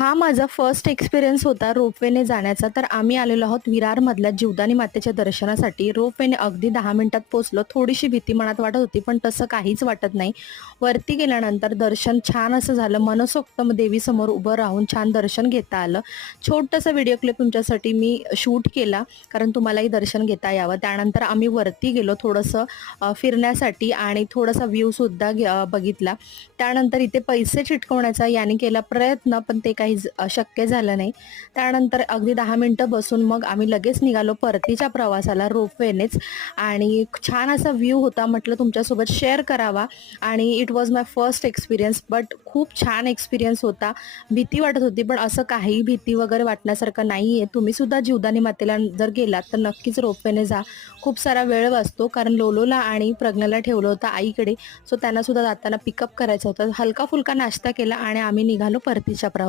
हा माझा first experience होता रोपवेने जाण्याचा. तर आम्ही आलेलो आहोत विरारमधल्या जीवदानी मातेच्या दर्शनासाठी. रोपवेने अगदी 10 मिनिटात पोहोचलो. थोडीशी भीती मनात वाटत होती, पण तसं काहीच वाटत नाही. वरती गेल्यानंतर दर्शन छान असं झालं. मनसोक्त देवीसमोर उभं राहून छान दर्शन घेता आलं. छोटासा व्हिडिओ क्लिप तुमच्यासाठी मी शूट केला, कारण तुम्हालाही दर्शन घेता यावं. त्यानंतर आम्ही वरती गेलो थोडंसं फिरण्यासाठी आणि थोडासा व्ह्यूसुद्धा बघितला. त्यानंतर इथे पैसे चिटकवण्याचा याने केला प्रयत्न, पण ते काही शक्य झालं नाही. त्यानंतर अगदी 10 मिनिटं बसून मग आम्ही लगेच निघालो परतीच्या प्रवासाला रोपवेनेच आणि छान असा व्ह्यू होता. म्हटलं तुमच्यासोबत शेअर करावा आणि it was my first experience, but खूप छान एक्सपिरियन्स होता. भीती वाटत होती, पण असं काही भीती वगैरे वाटण्यासारखं नाही आहे. तुम्ही सुद्धा जीवदानी मातेला जर गेलात तर नक्कीच रोपवेने जा. खूप सारा वेळ वाचतो, कारण लोलोला आणि प्रज्ञाला ठेवलं होतं आईकडे. सो त्यांना सुद्धा जाताना पिकअप करायचं होतं. हलका-फुलका नाश्ता केला आणि आम्ही निघालो परतीच्या प्रवासाला.